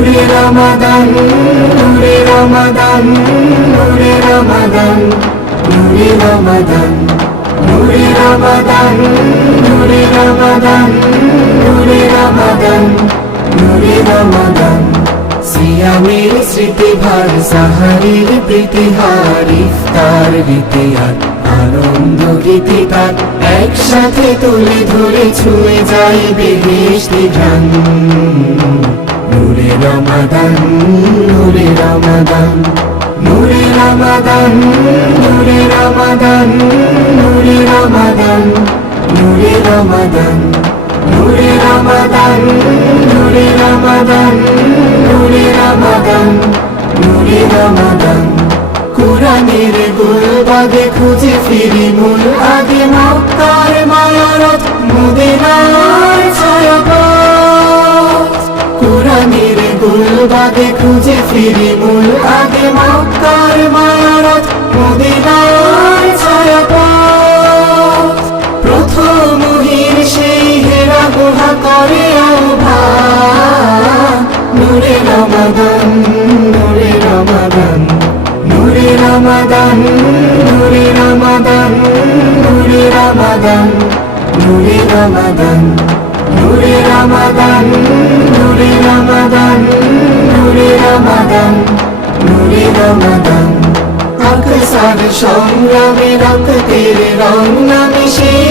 নূরে রমাদান, নূরে রমাদান, নূরে রমাদান, নূরে রমাদান, নূরে রমাদান, নূরে রমাদান, নূরে রমাদান, নূরে রমাদান। সিয়ামের স্মৃতিভার, সাহারির প্রীতিহার, ইফতার রীতিহার, আনন্দ গীতিকার একসাথে তুলে ধরে ছুঁয়ে যায় বেহেশতি ঘ্রাণ। নূরে রমাদান, নূরে রমাদান, নূরে রমাদান, নূরে রমাদান, নূরে রমাদান, নূরে রমাদান, নূরে রমাদান, নূরে রমাদান, নূরে রমাদান, নূরে রমাদান। কুরআনের গুলবাগে খুঁজে ফিরি মূল আগে মক্কার মায়ারত, মদিনার ছায়াপথ। কুরআনের গুলবাগে খুঁজে ফিরি মূল আগে মক্কার মায়ারত, মদিনার ছায়াপথ। প্রথম ওহীর সেই হেরা গুহা করে আহ্বান। নূরে রমাদান, নূরে রমাদান, নূরে রমাদান, নূরে রমাদান, নূরে রমাদান, নূরে রমাদান, নূরে রমাদান, নূরে রমাদান, নূরে রমাদান, নূরে রমাদান। আকসার সংগ্রামে রক্তের রং নামে সেই